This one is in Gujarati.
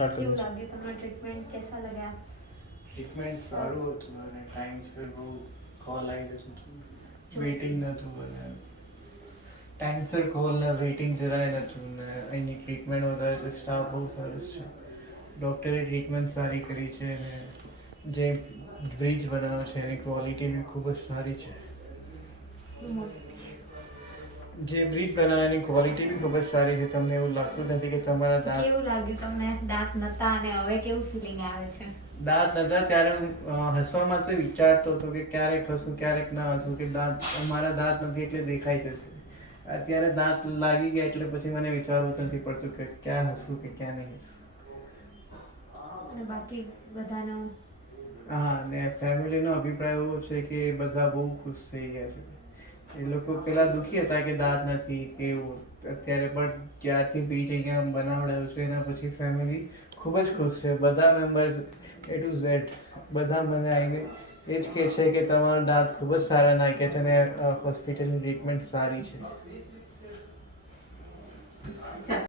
સ્ટાર્ટ કેવું કરું છું. લાગ્યું તમને ટ્રીટમેન્ટ કેસા લગા? ટ્રીટમેન્ટ સારું હતું અને ટાઈમસર બહુ કોલ આવી જતું હતું. વેઇટિંગ નહોતું અને ટાઈમસર કોલ ને વેઇટિંગ જરાય નહોતું ને અહીંની ટ્રીટમેન્ટ વધારે છે, સ્ટાફ બહુ સરસ છે. ડૉક્ટરે ટ્રીટમેન્ટ સારી કરી છે અને જે બ્રિજ બનાવે છે એની ક્વોલિટી બી ખૂબ જ સારી છે. જે બ્રિજ બનાવવાની ક્વોલિટી બી ખૂબ જ સારી છે. તમને એવું લાગતું નથી કે તમારા દાંત કેવું લાગ્યું તમને દાંત નતા અને હવે કેવું ફીલિંગ આવે છે? દાંત નતા ત્યારે હું હસવા માટે વિચારતો હતો કે ક્યારેક હસું ક્યારેક ના હસું કે મારા દાંત નથી એટલે દેખાઈ જશે. અત્યારે દાંત લાગી ગયા એટલે પછી મને વિચારવું નથી પડતું કે ક્યાં હસવું કે ક્યાં નહીં હસવું. અને બાકી બધાનો હા, અને ફેમિલીનો અભિપ્રાય એવો છે કે બધા બહુ ખુશ થઈ ગયા છે. એ લોકો પેલા દુખી હતા કે દાંત નથી કે એવું, અત્યારે પણ જ્યારથી બ્રિજ અહીંયા બનાવડાવ્યો છે એના પછી ફેમિલી ખૂબ જ ખુશ છે. બધા મેમ્બર્સ A to Z બધા મને આવીને એ જ કહે છે કે તમારા દાંત ખૂબ જ સારા નાખ્યા છે અને હોસ્પિટલની ટ્રીટમેન્ટ સારી છે.